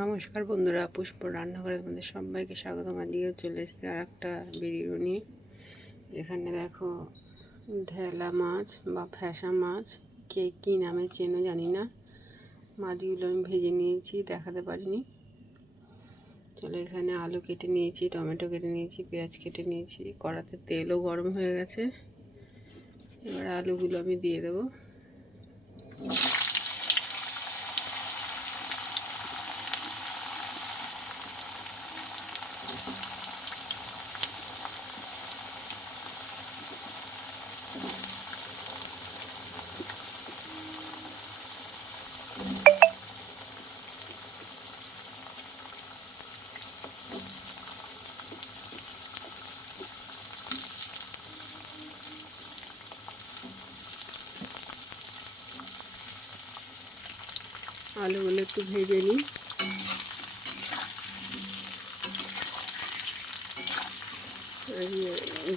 নমস্কার বন্ধুরা, পুষ্প রান্নাঘরে তোমাদের সবাইকে স্বাগত জানিয়ে চলে এসেছে আর একটা ভিডিও নিয়ে। এখানে দেখো ঢেলা মাছ বা ফ্যাসা মাছ, কে কী নামে চেনো জানি না। মাছগুলো আমি ভেজে নিয়েছি, দেখাতে পারিনি। চলো, এখানে আলু কেটে নিয়েছি, টমেটো কেটে নিয়েছি, পেঁয়াজ কেটে নিয়েছি। কড়াতে তেলও গরম হয়ে গেছে। এবার আলুগুলো আমি দিয়ে দেবো। আলুগুলো একটু ভেজে নিই।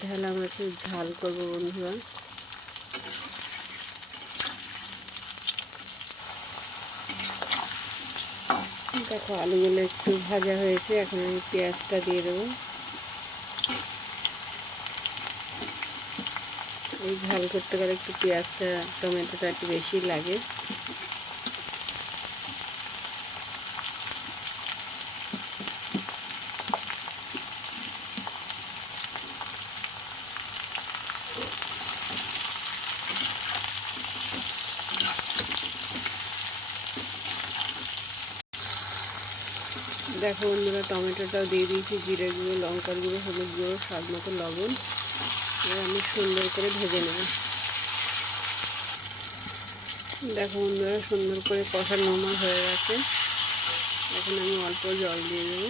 ঢেলা মাছের ঝাল করবো বন্ধুরা। দেখো আলুগুলো একটু ভাজা হয়েছে, এখন আমি পেঁয়াজটা দিয়ে দেবো। এই ঝাল করতে গেলে একটু পেঁয়াজটা টমেটোটা একটু বেশি লাগে। দেখো বন্ধুরা, টমেটোটাও দিয়ে দিয়েছি, জিরে গুঁড়ো, লঙ্কার গুঁড়ো, হলুদ গুঁড়ো, স্বাদ মতো লবণ। এবার আমি সুন্দর করে ভেজে নেব। দেখো বন্ধুরা, সুন্দর করে কষানো আমার হয়ে গেছে। এখন আমি অল্প জল দিয়ে দেবো।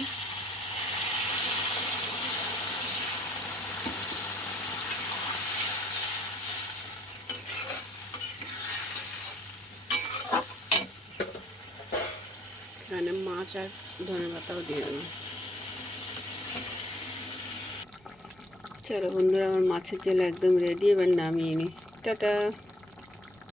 এখানে মাছ আর ধনেপাতাও দিয়ে দেবো। চলো বন্ধুরা, আমার মাছের ঝোল একদম রেডি। এবার নামিয়ে নিই। টাটা।